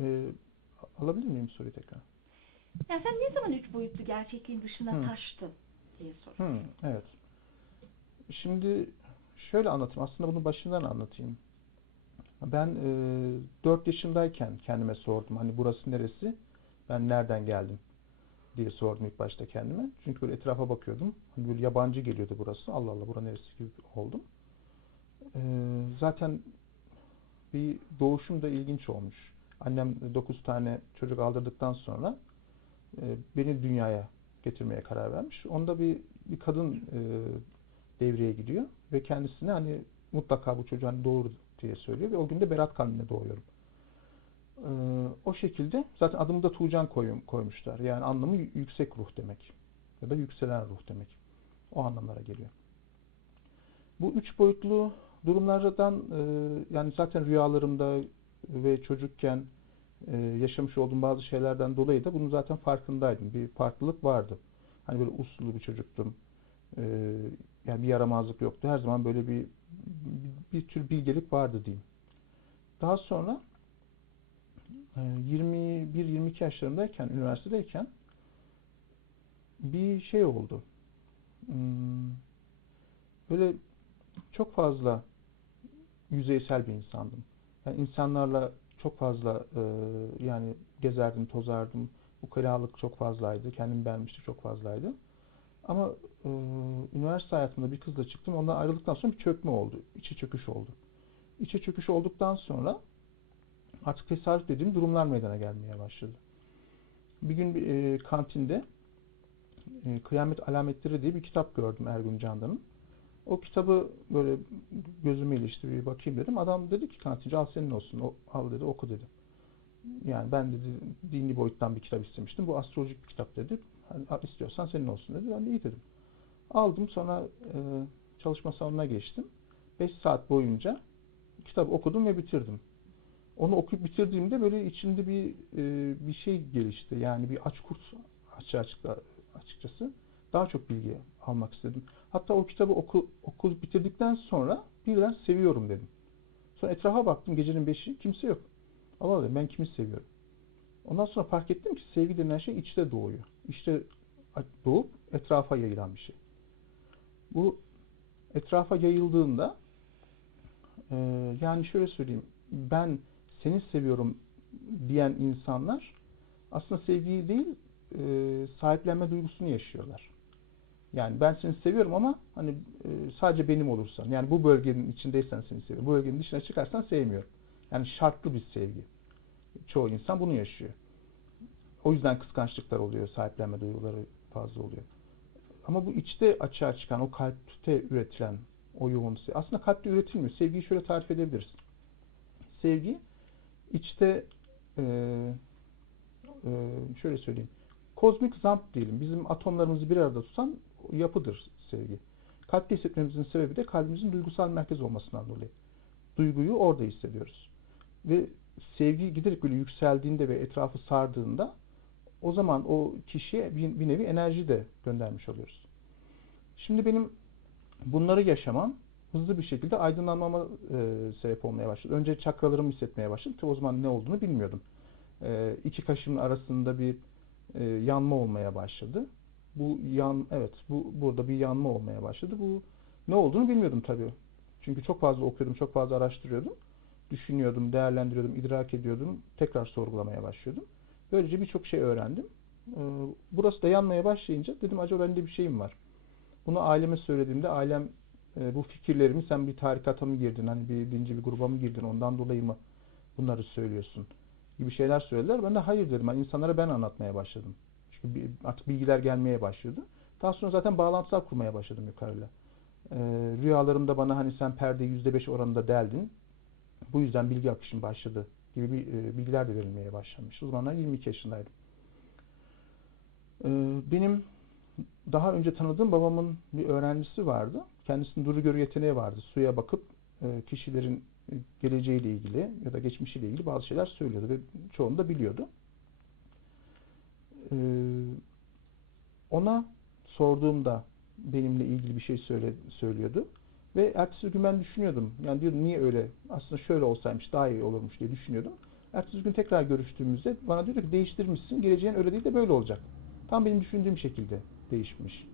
Ee, alabilir miyim soruyu tekrar? Yani sen ne zaman üç boyutlu gerçekliğin dışına Hı. taştın diye sor. Hı, evet. Şimdi şöyle anlatayım. Aslında bunu başından anlatayım. Ben e, 4 yaşındayken kendime sordum. Hani burası neresi? Ben nereden geldim? diye sordum ilk başta kendime. Çünkü böyle etrafa bakıyordum. Hani böyle yabancı geliyordu burası. Allah Allah bura neresi gibi oldum. E, zaten bir doğuşum da ilginç olmuş. Annem 9 tane çocuk aldırdıktan sonra e, beni dünyaya getirmeye karar vermiş. Onda bir bir kadın e, devreye gidiyor ve kendisine hani mutlaka bu çocuğu hani doğur diye söylüyor ve o gün de Berat Kandili'ne doğuyorum. E, o şekilde zaten adımı da Tuğcan koyum, koymuşlar. Yani anlamı yüksek ruh demek ya da yükselen ruh demek. O anlamlara geliyor. Bu üç boyutlu durumlardan e, yani zaten rüyalarımda ve çocukken e, yaşamış olduğum bazı şeylerden dolayı da bunun zaten farkındaydım. Bir farklılık vardı. Hani böyle uslu bir çocuktum. E, yani bir yaramazlık yoktu. Her zaman böyle bir bir, bir tür bilgelik vardı diyeyim. Daha sonra e, 21-22 yaşlarındayken, üniversitedeyken bir şey oldu. Hmm, Böyle çok fazla yüzeysel bir insandım. Yani insanlarla çok fazla e, yani gezerdim, tozardım. Ukalalık çok fazlaydı. Kendim beğenmiştik çok fazlaydı. Ama e, üniversite hayatımda bir kızla çıktım. Ondan ayrıldıktan sonra bir çökme oldu. İçe çöküş oldu. İçe çöküş olduktan sonra artık tesadüf dediğim durumlar meydana gelmeye başladı. Bir gün e, kantinde e, Kıyamet Alametleri diye bir kitap gördüm Ergun Candan'ın. O kitabı böyle gözüme ilişti bir bakayım dedim. Adam dedi ki kantinci al senin olsun. O, al dedi oku dedi. Yani ben dedi dini boyuttan bir kitap istemiştim. Bu astrolojik bir kitap dedi. Hani, "Al, istiyorsan senin olsun dedi. Ben de iyi dedim. Aldım sonra e, çalışma salonuna geçtim. 5 saat boyunca kitabı okudum ve bitirdim. Onu okuyup bitirdiğimde böyle içimde bir e, bir şey gelişti. Yani bir aç kurt açığa çıktı açıkçası. Daha çok bilgi almak istedim. Hatta o kitabı oku, okuyup bitirdikten sonra birden seviyorum dedim. Sonra etrafa baktım gecenin beşi kimse yok. Allah dedim ben kimi seviyorum. Ondan sonra fark ettim ki sevgi denilen şey içte doğuyor. İşte doğup etrafa yayılan bir şey. Bu etrafa yayıldığında e, yani şöyle söyleyeyim ben seni seviyorum diyen insanlar aslında sevgiyi değil e, sahiplenme duygusunu yaşıyorlar. Yani ben seni seviyorum ama hani e, sadece benim olursan yani bu bölgenin içindeysen seni seviyorum. Bu bölgenin dışına çıkarsan sevmiyorum. Yani şartlı bir sevgi. Çoğu insan bunu yaşıyor. O yüzden kıskançlıklar oluyor, sahiplenme duyguları fazla oluyor. Ama bu içte açığa çıkan, o kalpte üretilen o yoğun sevgi. Aslında kalpte üretilmiyor. Sevgiyi şöyle tarif edebiliriz. Sevgi içte e, e, şöyle söyleyeyim. Kozmik zamp diyelim. Bizim atomlarımızı bir arada tutan yapıdır sevgi. Kalpte hissetmemizin sebebi de kalbimizin duygusal merkez olmasından dolayı. Duyguyu orada hissediyoruz. Ve sevgi giderek böyle yükseldiğinde ve etrafı sardığında o zaman o kişiye bir, bir nevi enerji de göndermiş oluyoruz. Şimdi benim bunları yaşamam hızlı bir şekilde aydınlanmama e, sebep olmaya başladı. Önce çakralarımı hissetmeye başladım. Tabi o zaman ne olduğunu bilmiyordum. E, iki kaşımın arasında bir e, yanma olmaya başladı. Bu yan evet bu burada bir yanma olmaya başladı. Bu ne olduğunu bilmiyordum tabii. Çünkü çok fazla okuyordum, çok fazla araştırıyordum. Düşünüyordum, değerlendiriyordum, idrak ediyordum. Tekrar sorgulamaya başlıyordum. Böylece birçok şey öğrendim. E, burası da yanmaya başlayınca dedim acaba bende bir şeyim var. Bunu aileme söylediğimde ailem e, bu fikirlerimi sen bir tarikata mı girdin, hani bir dinci bir gruba mı girdin, ondan dolayı mı bunları söylüyorsun gibi şeyler söylediler. Ben de hayır dedim. Yani insanlara ben anlatmaya başladım. Artık bilgiler gelmeye başladı. Daha sonra zaten bağlantısal kurmaya başladım yukarıyla. E, rüyalarımda bana hani sen perdeyi %5 oranında deldin. Bu yüzden bilgi akışın başladı gibi bir, e, bilgiler de verilmeye başlamış. O zamanlar 22 yaşındaydım. E, benim daha önce tanıdığım babamın bir öğrencisi vardı. Kendisinin duru görü yeteneği vardı. Suya bakıp e, kişilerin geleceğiyle ilgili ya da geçmişiyle ilgili bazı şeyler söylüyordu ve çoğunu da biliyordu. E, ona sorduğumda benimle ilgili bir şey söyle, söylüyordu. Ve ertesi gün ben düşünüyordum. Yani diyordum niye öyle? Aslında şöyle olsaymış daha iyi olurmuş diye düşünüyordum. Ertesi gün tekrar görüştüğümüzde bana diyor ki değiştirmişsin. Geleceğin öyle değil de böyle olacak. Tam benim düşündüğüm şekilde değişmiş.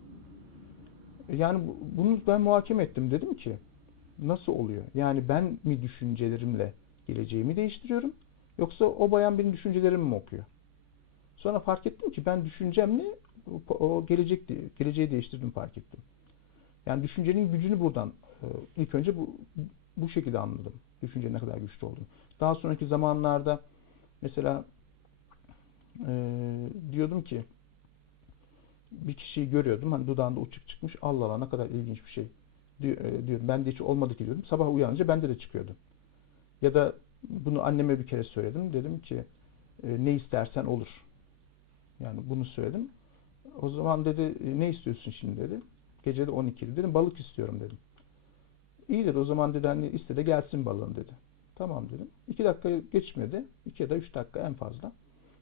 Yani bu- bunu ben muhakeme ettim. Dedim ki nasıl oluyor? Yani ben mi düşüncelerimle geleceğimi değiştiriyorum? Yoksa o bayan benim düşüncelerimi mi okuyor? Sonra fark ettim ki ben düşüncemle o- o gelecek geleceği değiştirdim fark ettim. Yani düşüncenin gücünü buradan e, ilk önce bu bu şekilde anladım. Düşüncenin ne kadar güçlü olduğunu. Daha sonraki zamanlarda mesela e, diyordum ki bir kişiyi görüyordum. Hani dudağında uçuk çıkmış. Allah Allah ne kadar ilginç bir şey e, diyorum. Bende hiç olmadı ki diyordum. Sabah uyanınca bende de çıkıyordu. Ya da bunu anneme bir kere söyledim. Dedim ki e, ne istersen olur. Yani bunu söyledim. O zaman dedi "E, ne istiyorsun şimdi dedi. Gece de 12'de dedim balık istiyorum dedim. İyi dedi o zaman dedi hani iste de gelsin balığın dedi. Tamam dedim. 2 dakika geçmedi. 2 ya da 3 dakika en fazla.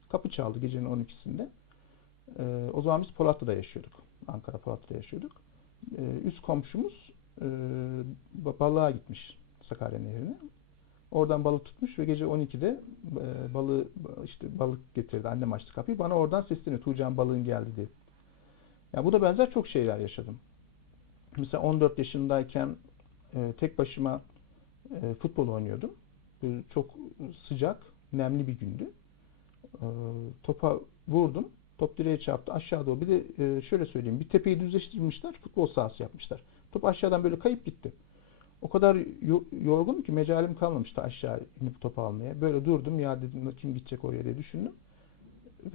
Kapı çaldı gecenin 12'sinde. Ee, o zaman biz Polatlı'da yaşıyorduk. Ankara Polatlı'da yaşıyorduk. Ee, üst komşumuz e, ba- balığa gitmiş Sakarya Nehri'ne. Oradan balık tutmuş ve gece 12'de e, balığı işte balık getirdi. Annem açtı kapıyı. Bana oradan sesleniyor. Tuğcan balığın geldi diye. Ya bu da benzer çok şeyler yaşadım. Mesela 14 yaşındayken e, tek başıma e, futbol oynuyordum. Böyle çok sıcak, nemli bir gündü. E, topa vurdum. Top direğe çarptı aşağı doğru. Bir de e, şöyle söyleyeyim. Bir tepeyi düzleştirmişler. Futbol sahası yapmışlar. Top aşağıdan böyle kayıp gitti. O kadar yo- yorgunum ki mecalim kalmamıştı aşağı inip topu almaya. Böyle durdum ya dedim kim gidecek oraya diye düşündüm.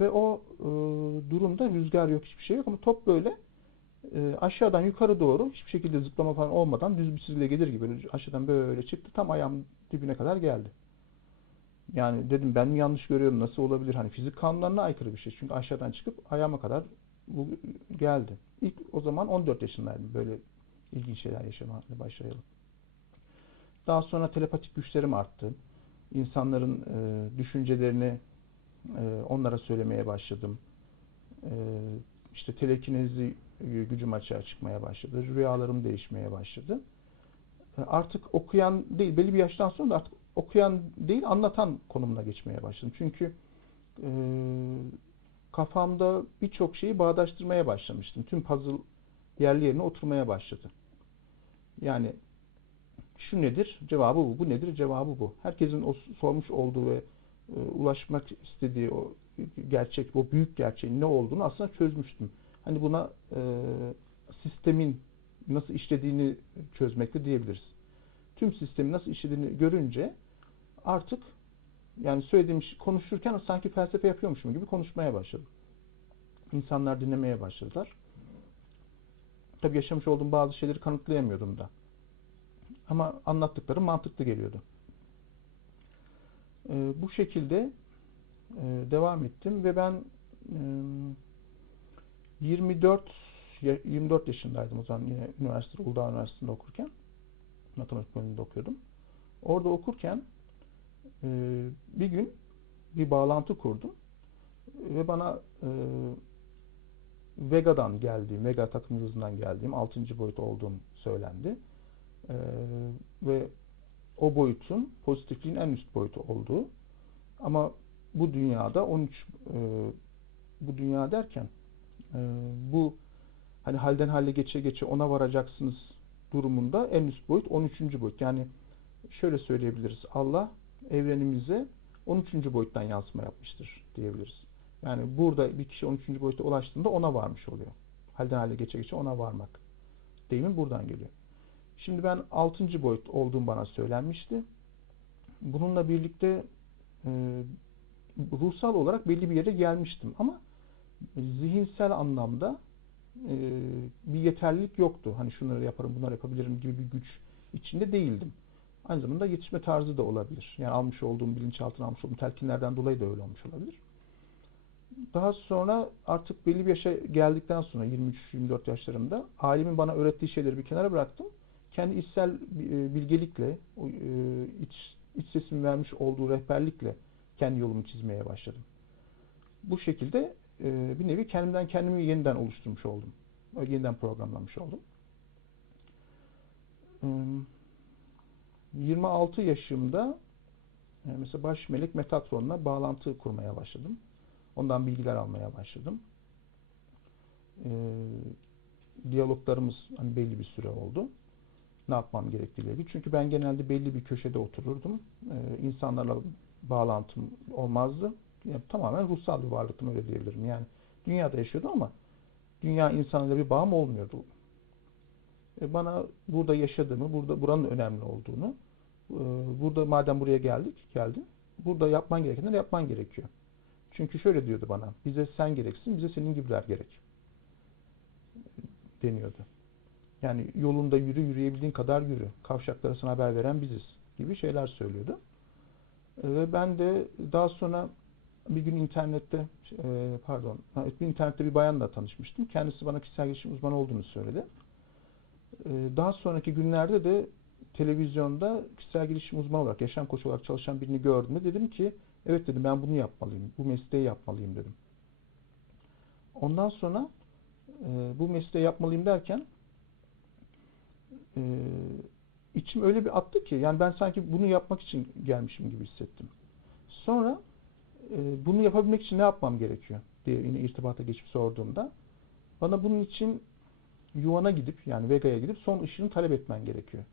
Ve o e, durumda rüzgar yok hiçbir şey yok ama top böyle e, aşağıdan yukarı doğru hiçbir şekilde zıplama falan olmadan düz bir çizgiyle gelir gibi aşağıdan böyle çıktı tam ayağım dibine kadar geldi. Yani dedim ben mi yanlış görüyorum nasıl olabilir hani fizik kanunlarına aykırı bir şey çünkü aşağıdan çıkıp ayağıma kadar bu geldi. İlk o zaman 14 yaşındaydım böyle ilginç şeyler yaşamaya başlayalım. Daha sonra telepatik güçlerim arttı. İnsanların e, düşüncelerini e, onlara söylemeye başladım. E, işte telekinezi gücüm açığa çıkmaya başladı. Rüyalarım değişmeye başladı. E, Artık okuyan değil, belli bir yaştan sonra da artık okuyan değil, anlatan konumuna geçmeye başladım. Çünkü e, kafamda birçok şeyi bağdaştırmaya başlamıştım. Tüm puzzle yerli yerine oturmaya başladı. Yani şu nedir? Cevabı bu. Bu nedir? Cevabı bu. Herkesin o sormuş olduğu ve e, ulaşmak istediği o gerçek, o büyük gerçeğin ne olduğunu aslında çözmüştüm. Hani buna e, sistemin nasıl işlediğini çözmekte diyebiliriz. Tüm sistemin nasıl işlediğini görünce artık yani söylediğim konuşurken sanki felsefe yapıyormuşum gibi konuşmaya başladım. İnsanlar dinlemeye başladılar. Tabii yaşamış olduğum bazı şeyleri kanıtlayamıyordum da. Ama anlattıkları mantıklı geliyordu. Ee, bu şekilde e, devam ettim ve ben e, 24 ya- 24 yaşındaydım o zaman yine üniversite Uludağ Üniversitesi'nde okurken matematik bölümünde okuyordum. Orada okurken e, bir gün bir bağlantı kurdum ve bana e, Vega'dan geldiğim, Vega takım yıldızından geldiğim 6. boyut olduğum söylendi. Ee, ve o boyutun pozitifliğin en üst boyutu olduğu ama bu dünyada 13 e, bu dünya derken e, bu hani halden hale geçe geçe ona varacaksınız durumunda en üst boyut 13. boyut. Yani şöyle söyleyebiliriz. Allah evrenimize 13. boyuttan yansıma yapmıştır diyebiliriz. Yani burada bir kişi 13. boyuta ulaştığında ona varmış oluyor. Halden hale geçe geçe ona varmak. Deyimin buradan geliyor. Şimdi ben 6. boyut olduğum bana söylenmişti. Bununla birlikte e, ruhsal olarak belli bir yere gelmiştim ama zihinsel anlamda e, bir yeterlilik yoktu. Hani şunları yaparım, bunları yapabilirim gibi bir güç içinde değildim. Aynı zamanda yetişme tarzı da olabilir. Yani almış olduğum, bilinçaltına almış olduğum telkinlerden dolayı da öyle olmuş olabilir. Daha sonra artık belli bir yaşa geldikten sonra 23-24 yaşlarımda ailemin bana öğrettiği şeyleri bir kenara bıraktım. Kendi içsel e, bilgelikle, e, iç, iç sesim vermiş olduğu rehberlikle kendi yolumu çizmeye başladım. Bu şekilde e, bir nevi kendimden kendimi yeniden oluşturmuş oldum. Yeniden programlamış oldum. 26 yaşımda E, mesela baş melek Metatron'la bağlantı kurmaya başladım. Ondan bilgiler almaya başladım. Diyaloglarımız hani belli bir süre oldu. Ne yapmam gerektiğiyle ilgili. Çünkü ben genelde belli bir köşede otururdum. E, insanlarla bağlantım olmazdı. Yani tamamen ruhsal bir varlıktım öyle diyebilirim. Yani dünyada yaşıyordum ama dünya insanıyla bir bağım olmuyordu. E, bana burada yaşadığımı, burada buranın önemli olduğunu, e, burada madem buraya geldik, geldin, burada yapman gerekenleri yapman gerekiyor. Çünkü şöyle diyordu bana, bize sen gereksin, bize senin gibiler gerek deniyordu. Yani yolunda yürü, yürüyebildiğin kadar yürü. Kavşaklara sana haber veren biziz gibi şeyler söylüyordu. E, Ve ben de daha sonra bir gün internette, e, pardon, bir internette bir bayanla tanışmıştım. Kendisi bana kişisel gelişim uzmanı olduğunu söyledi. E, Daha sonraki günlerde de televizyonda kişisel gelişim uzmanı olarak, yaşam koçu olarak çalışan birini gördüğümde dedim ki, evet dedim ben bunu yapmalıyım, bu mesleği yapmalıyım dedim. Ondan sonra e, bu mesleği yapmalıyım derken e, içim öyle bir attı ki yani ben sanki bunu yapmak için gelmişim gibi hissettim. Sonra e, bunu yapabilmek için ne yapmam gerekiyor diye yine irtibata geçip sorduğumda bana bunun için yuvana gidip yani Vega'ya gidip son ışığını talep etmen gerekiyor.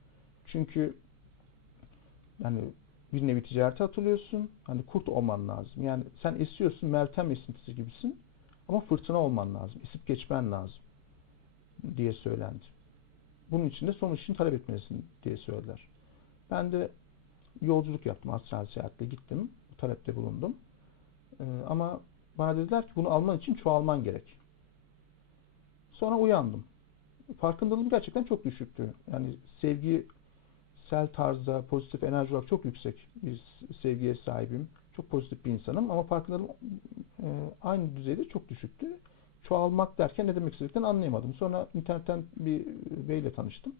Çünkü yani bir nevi ticarete atılıyorsun. Hani kurt olman lazım. Yani sen esiyorsun, Meltem esintisi gibisin. Ama fırtına olman lazım. Esip geçmen lazım diye söylendi. Bunun için de son ışığını talep etmelisin diye söylediler. Ben de yolculuk yaptım. Astral seyahatle gittim. Bu talepte bulundum. Ee, ama bana dediler ki bunu alman için çoğalman gerek. Sonra uyandım. Farkındalığım gerçekten çok düşüktü. Yani sevgisel tarzda pozitif enerji olarak çok yüksek bir sevgiye sahibim. Çok pozitif bir insanım ama farkındalığım e, aynı düzeyde çok düşüktü. Çoğalmak derken ne demek istediklerini anlayamadım. Sonra internetten bir beyle tanıştım.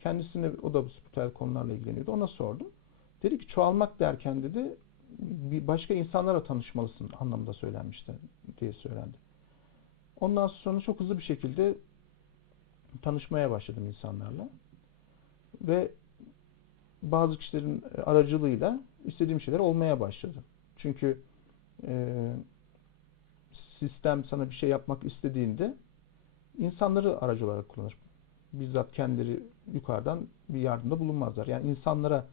Kendisine o da bu spiritüel konularla ilgileniyordu. Ona sordum. Dedi ki çoğalmak derken dedi bir başka insanlarla tanışmalısın anlamında söylenmişti diye söylendi. Ondan sonra çok hızlı bir şekilde tanışmaya başladım insanlarla. Ve bazı kişilerin aracılığıyla istediğim şeyler olmaya başladı. Çünkü e, sistem sana bir şey yapmak istediğinde insanları aracı olarak kullanır. Bizzat kendileri yukarıdan bir yardımda bulunmazlar. Yani insanlara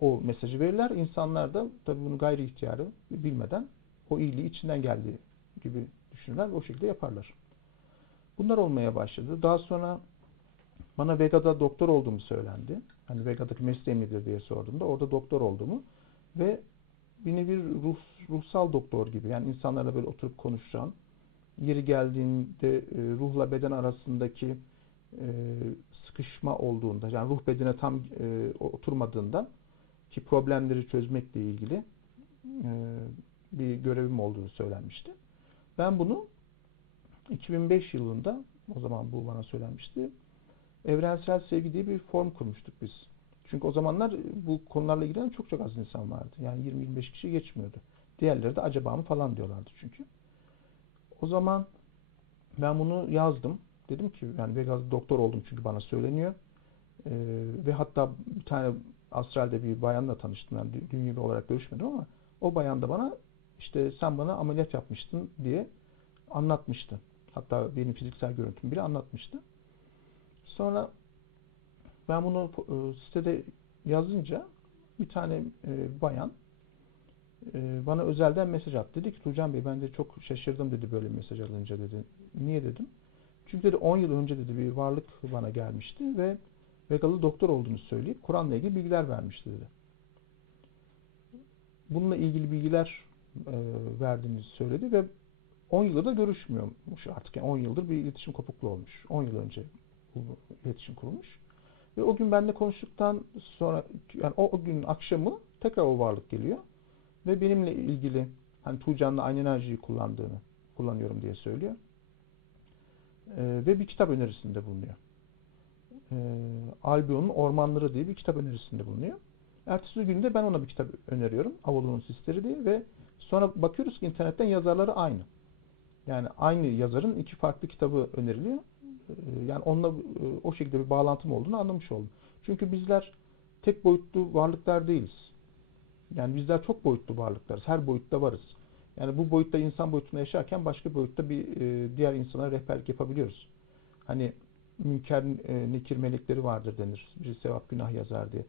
o mesajı verirler. İnsanlar da tabii bunu gayri ihtiyarı bilmeden o iyiliği içinden geldiği gibi düşünürler ve o şekilde yaparlar. Bunlar olmaya başladı. Daha sonra bana Vega'da doktor olduğumu söylendi. Hani Vega'daki mesleğim nedir diye sorduğumda orada doktor olduğumu ve bir nevi ruh, ruhsal doktor gibi yani insanlarla böyle oturup konuşan yeri geldiğinde e, ruhla beden arasındaki e, sıkışma olduğunda yani ruh bedene tam e, oturmadığında ki problemleri çözmekle ilgili bir görevim olduğunu söylenmişti. Ben bunu 2005 yılında o zaman bu bana söylenmişti. Evrensel sevgi diye bir form kurmuştuk biz. Çünkü o zamanlar bu konularla ilgilenen çok çok az insan vardı. Yani 20-25 kişi geçmiyordu. Diğerleri de acaba mı falan diyorlardı çünkü. O zaman ben bunu yazdım. Dedim ki yani Vegas'da doktor oldum çünkü bana söyleniyor. Ee, ve hatta bir tane astralde bir bayanla tanıştım. Yani dünya olarak görüşmedim ama o bayan da bana işte sen bana ameliyat yapmıştın diye anlatmıştı. Hatta benim fiziksel görüntümü bile anlatmıştı. Sonra ben bunu sitede yazınca bir tane e, bayan e, bana özelden mesaj attı. Dedi ki Tuğcan Bey ben de çok şaşırdım dedi böyle mesaj alınca dedi. Niye dedim. Çünkü dedi 10 yıl önce dedi bir varlık bana gelmişti ve Vegalı doktor olduğunu söyleyip Kur'an'la ilgili bilgiler vermişti dedi. Bununla ilgili bilgiler e, verdiğini söyledi ve 10 yıldır da görüşmüyormuş artık. Yani 10 yıldır bir iletişim kopukluğu olmuş. 10 yıl önce iletişim kurulmuş. Ve o gün benimle konuştuktan sonra yani o, o gün akşamı tekrar o varlık geliyor. Ve benimle ilgili hani Tuğcan'la aynı enerjiyi kullandığını kullanıyorum diye söylüyor. Ee, ve bir kitap önerisinde bulunuyor. Ee, Albion'un Ormanları diye bir kitap önerisinde bulunuyor. Ertesi günde ben ona bir kitap öneriyorum. Avalon'un Sisleri diye ve sonra bakıyoruz ki internetten yazarları aynı. Yani aynı yazarın iki farklı kitabı öneriliyor. Ee, yani onunla e, o şekilde bir bağlantım olduğunu anlamış oldum. Çünkü bizler tek boyutlu varlıklar değiliz. Yani bizler çok boyutlu varlıklarız. Her boyutta varız. Yani bu boyutta insan boyutunda yaşarken başka boyutta bir e, diğer insana rehberlik yapabiliyoruz. Hani münker e, nekir melekleri vardır denir. Bir sevap günah yazar diye.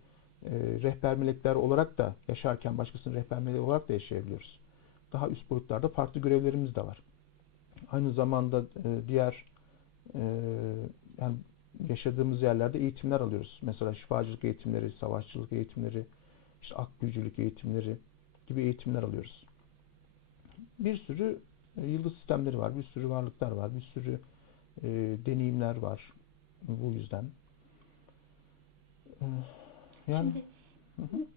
Rehber melekler olarak da yaşarken başkasının rehber meleği olarak da yaşayabiliyoruz. Daha üst boyutlarda farklı görevlerimiz de var. Aynı zamanda diğer yani yaşadığımız yerlerde eğitimler alıyoruz. Mesela şifacılık eğitimleri, savaşçılık eğitimleri, işte akbüyücülük eğitimleri gibi eğitimler alıyoruz. Bir sürü e, yıldız sistemleri var, bir sürü varlıklar var, bir sürü e, deneyimler var bu yüzden. E, yani Şimdi Hı hı.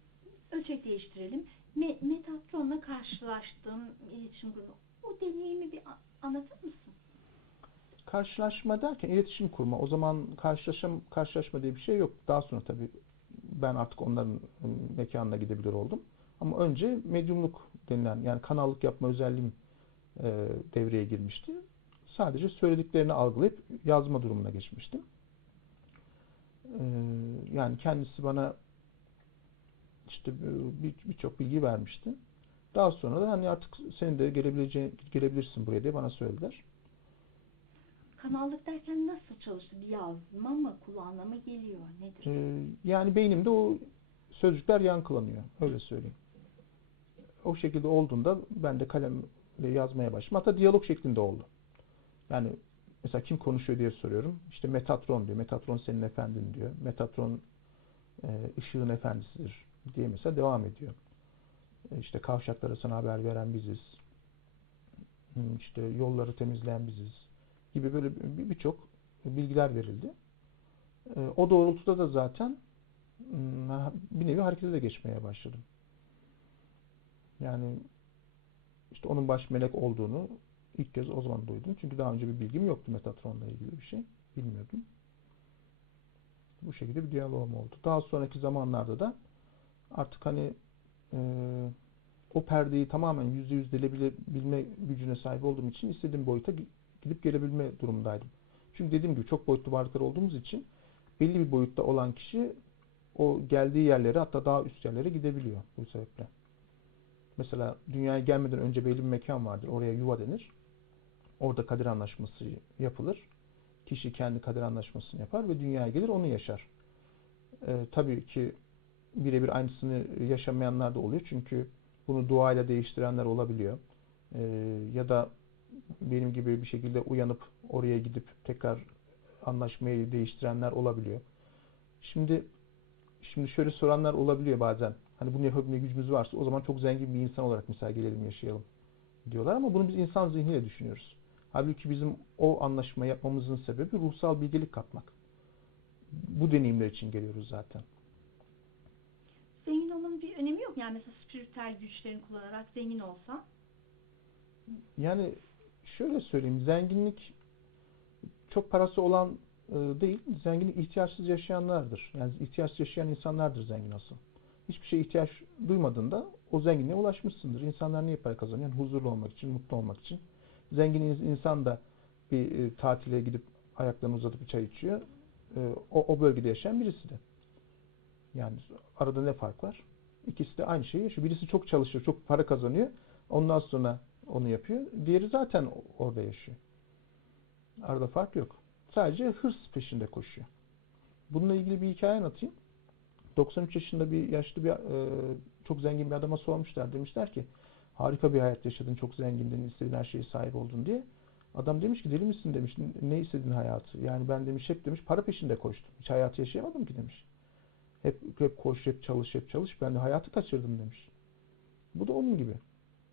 ölçek değiştirelim. Me Metatron'la karşılaştığım iletişim kurdu. O deneyimi bir anlatır mısın? Karşılaşma derken iletişim kurma. O zaman karşılaşma, karşılaşma diye bir şey yok. Daha sonra tabii ben artık onların e, mekanına gidebilir oldum. Ama önce medyumluk denilen yani kanallık yapma özelliğim e, devreye girmişti. Sadece söylediklerini algılayıp yazma durumuna geçmiştim. E, yani kendisi bana işte bir- birçok bilgi vermişti. Daha sonra da hani artık senin de gelebileceğin, gelebilirsin buraya diye bana söylediler. Kanallık derken nasıl çalıştı? Bir yazma mı, kulağına mı geliyor? Nedir? Ee, yani beynimde o sözcükler yankılanıyor. Öyle söyleyeyim. O şekilde olduğunda ben de kalemle yazmaya başladım. Hatta diyalog şeklinde oldu. Yani mesela kim konuşuyor diye soruyorum. İşte Metatron diyor. Metatron senin efendin diyor. Metatron e, ışığın efendisidir diye mesela devam ediyor. E, İşte kavşaklara sana haber veren biziz. İşte yolları temizleyen biziz gibi böyle bir- birçok bilgiler verildi. E, O doğrultuda da zaten hmm, bir nevi harekete de geçmeye başladım. Yani işte onun baş melek olduğunu ilk kez o zaman duydum. Çünkü daha önce bir bilgim yoktu Metatron'la ilgili bir şey. Bilmiyordum. Bu şekilde bir diyalogum oldu. Daha sonraki zamanlarda da artık hani e, o perdeyi tamamen yüzde yüz delebilme gücüne sahip olduğum için istediğim boyuta gidip gelebilme durumundaydım. Çünkü dediğim gibi çok boyutlu varlıklar olduğumuz için belli bir boyutta olan kişi o geldiği yerlere hatta daha üst yerlere gidebiliyor bu sebeple. Mesela dünyaya gelmeden önce belli bir mekan vardır. Oraya yuva denir. Orada kader anlaşması yapılır. Kişi kendi kader anlaşmasını yapar ve dünyaya gelir onu yaşar. Ee, tabii ki birebir aynısını yaşamayanlar da oluyor. Çünkü bunu duayla değiştirenler olabiliyor. Ee, ya da benim gibi bir şekilde uyanıp oraya gidip tekrar anlaşmayı değiştirenler olabiliyor. Şimdi şimdi şöyle soranlar olabiliyor bazen. Hani bunu yapabilme gücümüz varsa o zaman çok zengin bir insan olarak mesela gelelim yaşayalım diyorlar ama bunu biz insan zihniyle düşünüyoruz. Halbuki bizim o anlaşma yapmamızın sebebi ruhsal bilgelik katmak. Bu deneyimler için geliyoruz zaten. Zengin olmanın bir önemi yok. Yani mesela spiritüel güçlerini kullanarak zengin olsan Yani şöyle söyleyeyim, zenginlik çok parası olan e, değil, zenginlik ihtiyaçsız yaşayanlardır. Yani ihtiyaçsız yaşayan insanlardır zengin asıl. Hiçbir şeye ihtiyaç duymadığında o zenginliğe ulaşmışsındır. İnsanlar niye para kazanıyor? Yani huzurlu olmak için, mutlu olmak için. Zengin in- insan da bir e, tatile gidip ayaklarını uzatıp bir çay içiyor. E, o, o bölgede yaşayan birisi de. Yani arada ne fark var? İkisi de aynı şeyi yaşıyor. Birisi çok çalışıyor, çok para kazanıyor. Ondan sonra onu yapıyor. Diğeri zaten orada yaşıyor. Arada fark yok. Sadece hırs peşinde koşuyor. Bununla ilgili bir hikaye anlatayım. 93 yaşında bir yaşlı bir e, çok zengin bir adama sormuşlar. Demişler ki harika bir hayat yaşadın, çok zengindin, istediğin her şeye sahip oldun diye. Adam demiş ki deli misin demiş. Ne istedin hayatı? Yani ben demiş hep demiş para peşinde koştum. Hiç hayatı yaşayamadım ki demiş. Hep, hep koş, hep çalış, hep çalış. Ben de hayatı kaçırdım demiş. Bu da onun gibi.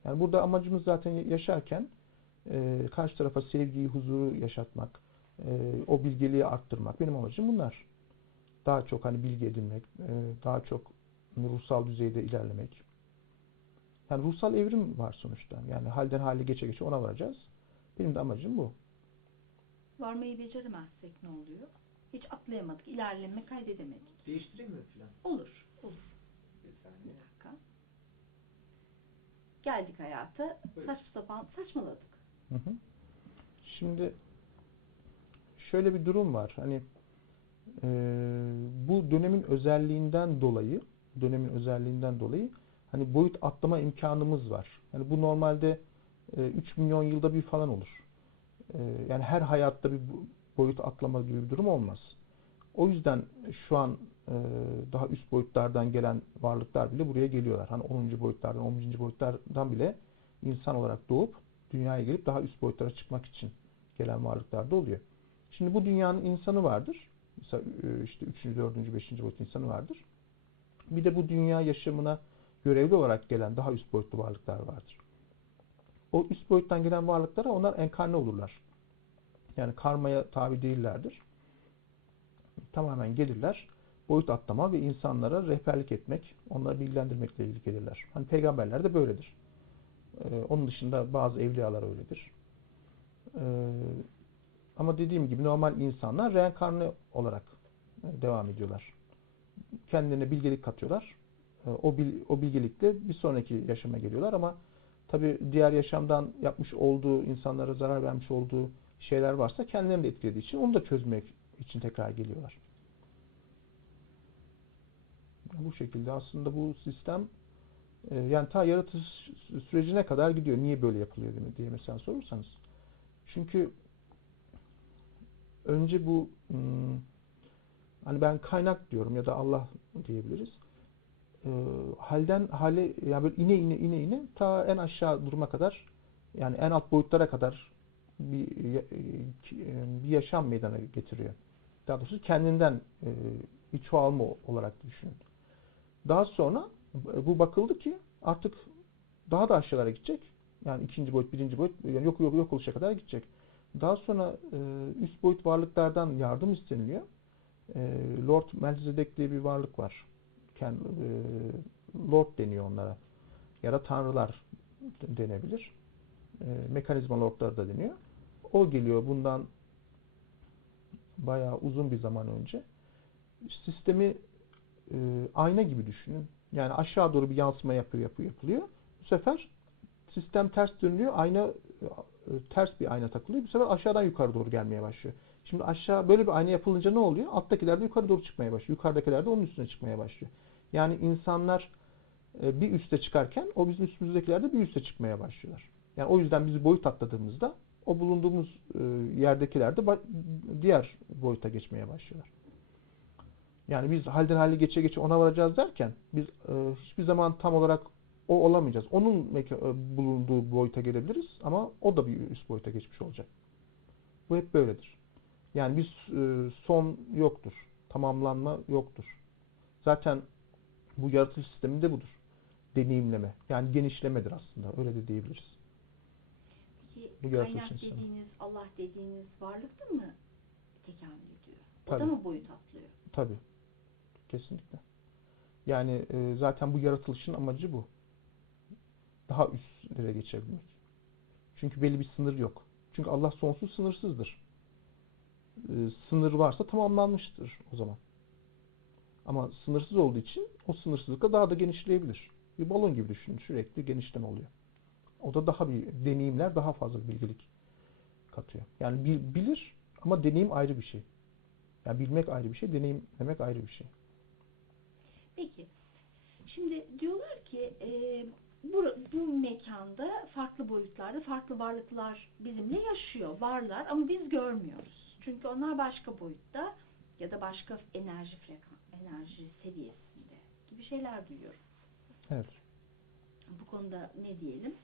Yani burada amacımız zaten yaşarken e, karşı tarafa sevgiyi, huzuru yaşatmak, e, o bilgeliği arttırmak. Benim amacım bunlar. Daha çok hani bilgi edinmek, e, daha çok ruhsal düzeyde ilerlemek. Yani ruhsal evrim var sonuçta. Yani halden hale geçe geçe ona varacağız. Benim de amacım bu. varmayı beceremezsek ne oluyor? Hiç atlayamadık, ilerleme kaydedemedik. Değiştireyim mi plan? Olur, olur. Bir Bir saniye. Geldik hayata, Buyurun. saçma sapan saçmaladık. Hı hı. Şimdi şöyle bir durum var. Hani e, bu dönemin özelliğinden dolayı, dönemin özelliğinden dolayı hani boyut atlama imkanımız var. Yani bu normalde e, 3 milyon yılda bir falan olur. E, yani her hayatta bir boyut atlama gibi bir durum olmaz. O yüzden şu an daha üst boyutlardan gelen varlıklar bile buraya geliyorlar. Hani 10. boyutlardan, 11. boyutlardan bile insan olarak doğup dünyaya gelip daha üst boyutlara çıkmak için gelen varlıklar da oluyor. Şimdi bu dünyanın insanı vardır. Mesela e, işte 3. 4. 5. boyut insanı vardır. Bir de bu dünya yaşamına görevli olarak gelen daha üst boyutlu varlıklar vardır. O üst boyuttan gelen varlıklara onlar enkarne olurlar. Yani karmaya tabi değillerdir. Tamamen gelirler. Boyut atlama ve insanlara rehberlik etmek, onları bilgilendirmekle ilgili gelirler. Hani peygamberler de böyledir. Ee, onun dışında bazı evliyalar öyledir. Ee, ama dediğim gibi normal insanlar reenkarne olarak e, devam ediyorlar. Kendilerine bilgelik katıyorlar. E, O, bil, o bilgelikle bir sonraki yaşama geliyorlar ama tabi diğer yaşamdan yapmış olduğu, insanlara zarar vermiş olduğu şeyler varsa kendilerini de etkilediği için onu da çözmek için tekrar geliyorlar. Bu şekilde aslında bu sistem e, yani ta yaratış sürecine kadar gidiyor. Niye böyle yapılıyor diye- mesela sorursanız. Çünkü önce bu hmm, hani ben kaynak diyorum ya da Allah diyebiliriz. E, halden hale yani böyle ine ine ine ine ta en aşağı duruma kadar yani en alt boyutlara kadar bir, e, bir yaşam meydana getiriyor. Daha doğrusu kendinden bir çoğalma olarak düşünün. Daha sonra bu bakıldı ki artık daha da aşağılara gidecek. Yani ikinci boyut, birinci boyut yani yok yok yok oluşa kadar gidecek. Daha sonra e, üst boyut varlıklardan yardım isteniliyor. E, Lord Melchizedek diye bir varlık var. Kend, e, Lord deniyor onlara. Ya da tanrılar denebilir. E, mekanizma lordları da deniyor. O geliyor bundan bayağı uzun bir zaman önce. Sistemi e, ayna gibi düşünün. Yani aşağı doğru bir yansıma yapıyor, yapıyor, yapılıyor. Bu sefer sistem ters dönülüyor. Ayna e, ters bir ayna takılıyor. Bu sefer aşağıdan yukarı doğru gelmeye başlıyor. Şimdi aşağı böyle bir ayna yapılınca ne oluyor? Alttakiler de yukarı doğru çıkmaya başlıyor. Yukarıdakiler de onun üstüne çıkmaya başlıyor. Yani insanlar e, bir üste çıkarken o bizim üstümüzdekiler de bir üste çıkmaya başlıyorlar. Yani o yüzden biz boyut atladığımızda o bulunduğumuz e, yerdekiler de diğer boyuta geçmeye başlıyorlar. Yani biz halden hale geçe geçe ona varacağız derken biz e, hiçbir zaman tam olarak o olamayacağız. Onun e, bulunduğu boyuta gelebiliriz ama o da bir üst boyuta geçmiş olacak. Bu hep böyledir. Yani bir e, son yoktur. Tamamlanma yoktur. Zaten bu yaratılış sistemi de budur. Deneyimleme. Yani genişlemedir aslında. Öyle de diyebiliriz. Peki Bu kaynak dediğiniz, Allah dediğiniz varlık da mı tekamül ediyor? O da Tabii. mı boyut atlıyor? Tabii. Kesinlikle. Yani e, zaten bu yaratılışın amacı bu. Daha üstlere geçebilmek. Çünkü belli bir sınır yok. Çünkü Allah sonsuz sınırsızdır. E, sınır varsa tamamlanmıştır o zaman. Ama sınırsız olduğu için o sınırsızlıkla daha da genişleyebilir. Bir balon gibi düşünün. Sürekli genişleme oluyor. O da daha bir deneyimler daha fazla bilgilik katıyor. Yani bil- bilir ama deneyim ayrı bir şey. Yani bilmek ayrı bir şey, deneyimlemek ayrı bir şey. Peki. Şimdi diyorlar ki e, bu, bu mekanda farklı boyutlarda farklı varlıklar bizimle yaşıyor. Varlar ama biz görmüyoruz. Çünkü onlar başka boyutta ya da başka enerji frekan, enerji seviyesinde gibi şeyler duyuyorum. Evet. Bu konuda ne diyelim?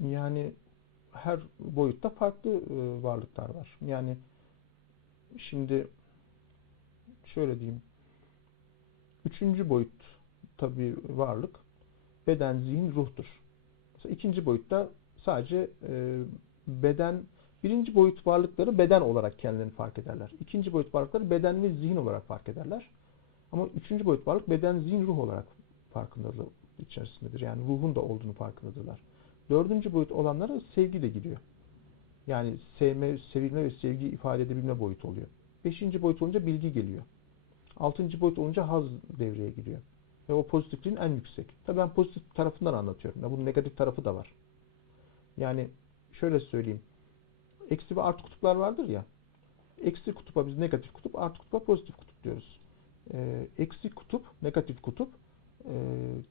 Yani her boyutta farklı e, varlıklar var. Yani şimdi şöyle diyeyim. Üçüncü boyut tabii varlık beden, zihin, ruhtur. Mesela ikinci boyutta sadece e, beden, birinci boyut varlıkları beden olarak kendilerini fark ederler. İkinci boyut varlıkları beden ve zihin olarak fark ederler. Ama üçüncü boyut varlık beden, zihin, ruh olarak farkındalığı içerisindedir. Yani ruhun da olduğunu farkındadırlar. Dördüncü boyut olanlara sevgi de giriyor. Yani sevme, sevilme ve sevgi ifade edebilme boyutu oluyor. Beşinci boyut olunca bilgi geliyor. Altıncı boyut olunca haz devreye giriyor. Ve o pozitifliğin en yüksek. Tabii ben pozitif tarafından anlatıyorum. Ya bunun negatif tarafı da var. Yani şöyle söyleyeyim. Eksi ve artı kutuplar vardır ya. Eksi kutupa biz negatif kutup, artı kutupa pozitif kutup diyoruz. Ee, eksi kutup, negatif kutup e,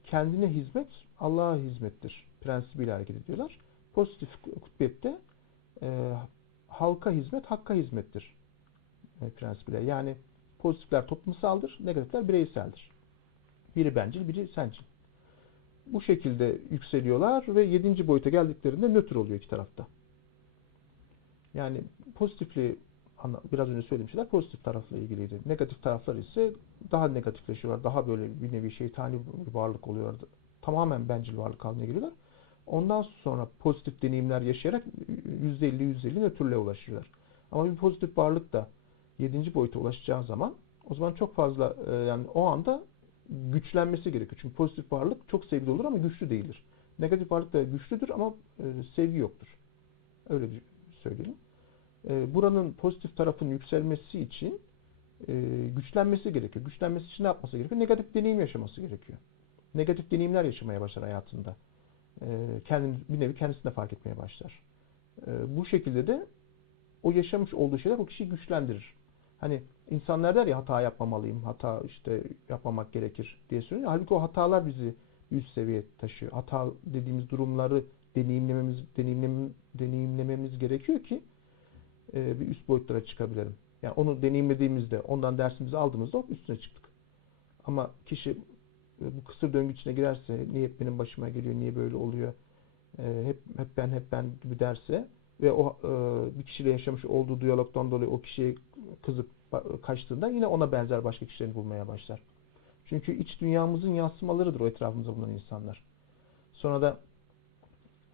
kendine hizmet Allah'a hizmettir prensibiyle hareket ediyorlar. Pozitif kutbiyette e, halka hizmet hakka hizmettir e, prensibiyle. Yani pozitifler toplumsaldır, negatifler bireyseldir. Biri bencil, biri sencil. Bu şekilde yükseliyorlar ve yedinci boyuta geldiklerinde nötr oluyor iki tarafta. Yani pozitifli biraz önce söylediğim şeyler pozitif tarafla ilgiliydi. Negatif taraflar ise daha negatifleşiyorlar. Daha böyle bir nevi şeytani bir varlık oluyor. Tamamen bencil varlık haline geliyorlar. Ondan sonra pozitif deneyimler yaşayarak %50-%50 nötrle ulaşırlar. Ama bir pozitif varlık da 7. boyuta ulaşacağı zaman o zaman çok fazla e, yani o anda güçlenmesi gerekiyor. Çünkü pozitif varlık çok sevgili olur ama güçlü değildir. Negatif varlık da güçlüdür ama e, sevgi yoktur. Öyle söyleyelim. E, buranın pozitif tarafının yükselmesi için güçlenmesi gerekiyor. Güçlenmesi için ne yapması gerekiyor? Negatif deneyim yaşaması gerekiyor. Negatif deneyimler yaşamaya başlar hayatında. Kendini, bir nevi kendisine fark etmeye başlar. Bu şekilde de o yaşamış olduğu şeyler o kişiyi güçlendirir. Hani insanlar der ya hata yapmamalıyım, hata işte yapmamak gerekir diye söylüyor. Halbuki o hatalar bizi üst seviyeye taşıyor. Hata dediğimiz durumları deneyimlememiz deneyimlememiz, deneyimlememiz gerekiyor ki e, bir üst boyutlara çıkabilelim. Yani onu deneyimlediğimizde, ondan dersimizi aldığımızda üstüne çıktık. Ama kişi e, bu kısır döngü içine girerse, niye hep benim başıma geliyor, niye böyle oluyor, e, hep hep ben hep ben gibi derse ve o e, bir kişiyle yaşamış olduğu diyalogdan dolayı o kişiye kızıp kaçtığında yine ona benzer başka kişileri bulmaya başlar. Çünkü iç dünyamızın yansımalarıdır o etrafımızda bulunan insanlar. Sonra da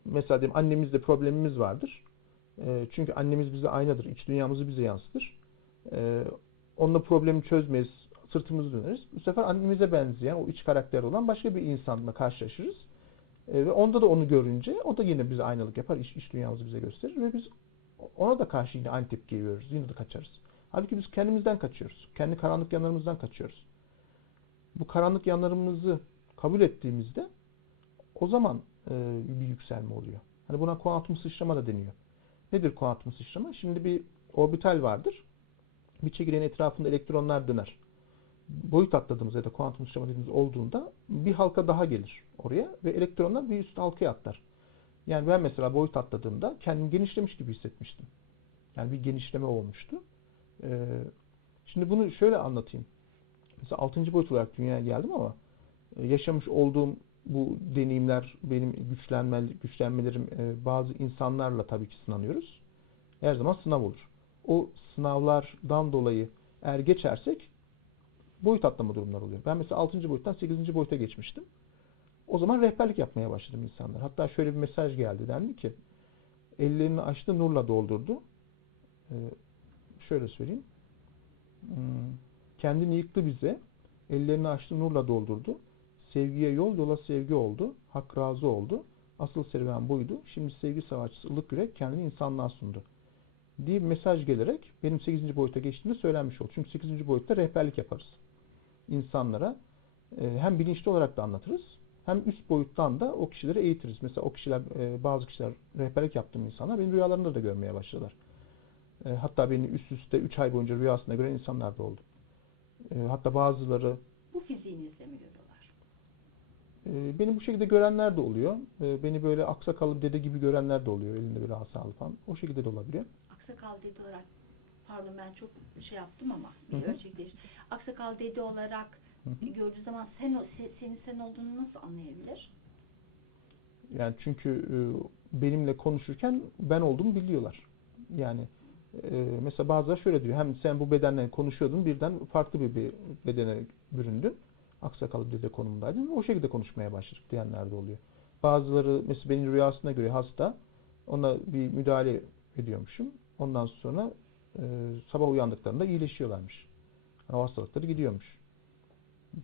mesela diyelim annemizde problemimiz vardır. E, çünkü annemiz bize aynadır. İç dünyamızı bize yansıtır. E, onunla problemi çözmeyiz. Sırtımızı döneriz. Bu sefer annemize benzeyen o iç karakter olan başka bir insanla karşılaşırız. E, ve onda da onu görünce o da yine bize aynalık yapar. İç, iç dünyamızı bize gösterir ve biz ona da karşı yine aynı tepkiyi veriyoruz. Yine de kaçarız. Halbuki biz kendimizden kaçıyoruz. Kendi karanlık yanlarımızdan kaçıyoruz. Bu karanlık yanlarımızı kabul ettiğimizde o zaman e, bir yükselme oluyor. Hani buna kuantum sıçrama da deniyor. Nedir kuantum sıçrama? Şimdi bir orbital vardır. Bir çekirdeğin etrafında elektronlar döner. Boyut atladığımız ya da kuantum sıçrama dediğimiz olduğunda bir halka daha gelir oraya ve elektronlar bir üst halkaya atlar. Yani ben mesela boyut atladığımda kendimi genişlemiş gibi hissetmiştim. Yani bir genişleme olmuştu. Ee, şimdi bunu şöyle anlatayım. Mesela 6. boyut olarak dünyaya geldim ama e, yaşamış olduğum bu deneyimler, benim güçlenme, güçlenmelerim e, bazı insanlarla tabii ki sınanıyoruz. Her zaman sınav olur. O sınavlardan dolayı eğer geçersek boyut atlama durumlar oluyor. Ben mesela 6. boyuttan 8. boyuta geçmiştim. O zaman rehberlik yapmaya başladım insanlar. Hatta şöyle bir mesaj geldi. Dendi ki ellerini açtı nurla doldurdu. Ee, şöyle söyleyeyim. Hmm, kendini yıktı bize. Ellerini açtı nurla doldurdu. Sevgiye yol, yola sevgi oldu. Hak razı oldu. Asıl serüven buydu. Şimdi sevgi savaşçısı ılık yürek kendini insanlığa sundu. diye bir mesaj gelerek benim 8. boyuta geçtiğimde söylenmiş oldu. Çünkü 8. boyutta rehberlik yaparız. İnsanlara e, hem bilinçli olarak da anlatırız hem üst boyuttan da o kişileri eğitiriz. Mesela o kişiler, e, bazı kişiler rehberlik yaptığım insanlar benim rüyalarımda da görmeye başladılar. E, hatta beni üst üste 3 ay boyunca rüyasında gören insanlar da oldu. Hatta bazıları bu fiziğinizle mi görüyorlar? Beni bu şekilde görenler de oluyor. Beni böyle aksakallı dede gibi görenler de oluyor. Elinde böyle asa alıp falan. O şekilde de olabiliyor. Aksakal dede olarak pardon ben çok şey yaptım ama ölçekleştim. Aksakal dede olarak Hı Gördüğü zaman sen o senin sen olduğunu nasıl anlayabilir? Yani çünkü e, benimle konuşurken ben olduğumu biliyorlar. Yani e, mesela bazıları şöyle diyor. Hem sen bu bedenle konuşuyordun birden farklı bir, bir bedene büründün. Aksakallı dede konumundaydın. O şekilde konuşmaya başladık diyenler de oluyor. Bazıları mesela benim rüyasına göre hasta. Ona bir müdahale ediyormuşum. Ondan sonra e, sabah uyandıklarında iyileşiyorlarmış. Yani o hastalıkları gidiyormuş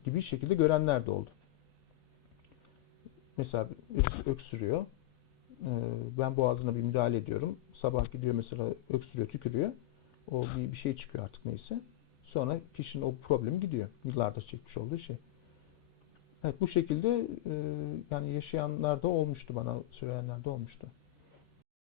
gibi şekilde görenler de oldu. Mesela öksürüyor. Ee, ben boğazına bir müdahale ediyorum. Sabah gidiyor mesela öksürüyor, tükürüyor. O bir, bir şey çıkıyor artık neyse. Sonra kişinin o problemi gidiyor. Yıllardır çekmiş olduğu şey. Evet bu şekilde e, yani yaşayanlar da olmuştu bana söyleyenler de olmuştu.